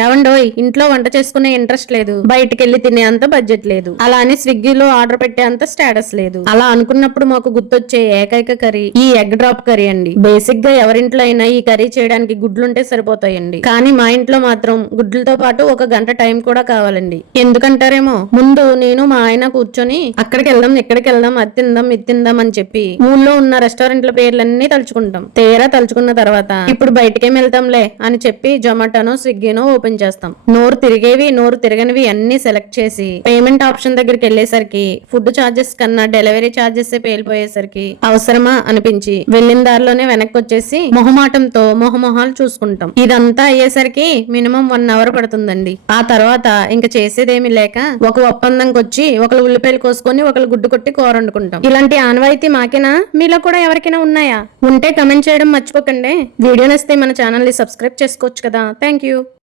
ఏవండోయ్, ఇంట్లో వంట చేసుకునే ఇంట్రెస్ట్ లేదు, బయటకెళ్లి తినే అంత బడ్జెట్ లేదు, అలా అని స్విగ్గీలో ఆర్డర్ పెట్టే అంత స్టేటస్ లేదు. అలా అనుకున్నప్పుడు మాకు గుర్తొచ్చే ఏకైక కర్రీ ఈ ఎగ్ డ్రాప్ కర్రీ అండి. బేసిక్ గా ఎవరింట్లో అయినా ఈ కర్రీ చేయడానికి గుడ్లుంటే సరిపోతాయండి. కానీ మా ఇంట్లో మాత్రం గుడ్లతో పాటు 1 గంట టైం కూడా కావాలండి. ఎందుకంటారేమో, ముందు నేను మా ఆయన కూర్చొని అక్కడికి వెళ్దాం, ఇక్కడికి వెళ్దాం, అది తిందాం, ఇది తిందాం అని చెప్పి ఊళ్ళో ఉన్న రెస్టారెంట్ల పేర్లన్నీ తలుచుకుంటాం. తీరా తలుచుకున్న తర్వాత ఇప్పుడు బయటకేం వెళ్తాంలే అని చెప్పి జొమాటోనో స్విగ్గీనో ఓపెన్ చేస్తాం. నోరు తిరిగేవి, నోరు తిరగనివి అన్ని సెలెక్ట్ చేసి పేమెంట్ ఆప్షన్ దగ్గరికి వెళ్లేసరికి ఫుడ్ చార్జెస్ కన్నా డెలివరీ చార్జెస్ పేలిపోయేసరికి అవసరమా అనిపించి వెళ్ళిన దారిలోనే వెనక్కి వచ్చేసి మొహమాటంతో మొహమొహాలు చూసుకుంటాం. ఇదంతా అయ్యేసరికి మినిమం 1 అవర్ పడుతుందండి. ఆ తర్వాత ఇంక చేసేదేమి లేక ఒక ఒప్పందంకి వచ్చి ఒకళ్ళు ఉల్లిపాయలు కోసుకొని ఒకళ్ళు గుడ్డు కొట్టి కూర వండుకుంటాం. ఇలాంటి ఆనవాయితీ మాకేనా, మీలో కూడా ఎవరికైనా ఉన్నాయా? ఉంటే కమెంట్ చేయడం మర్చిపోకండి. వీడియో నచ్చితే మన ఛానల్ ని సబ్స్క్రైబ్ చేసుకోవచ్చు కదా. Thank you.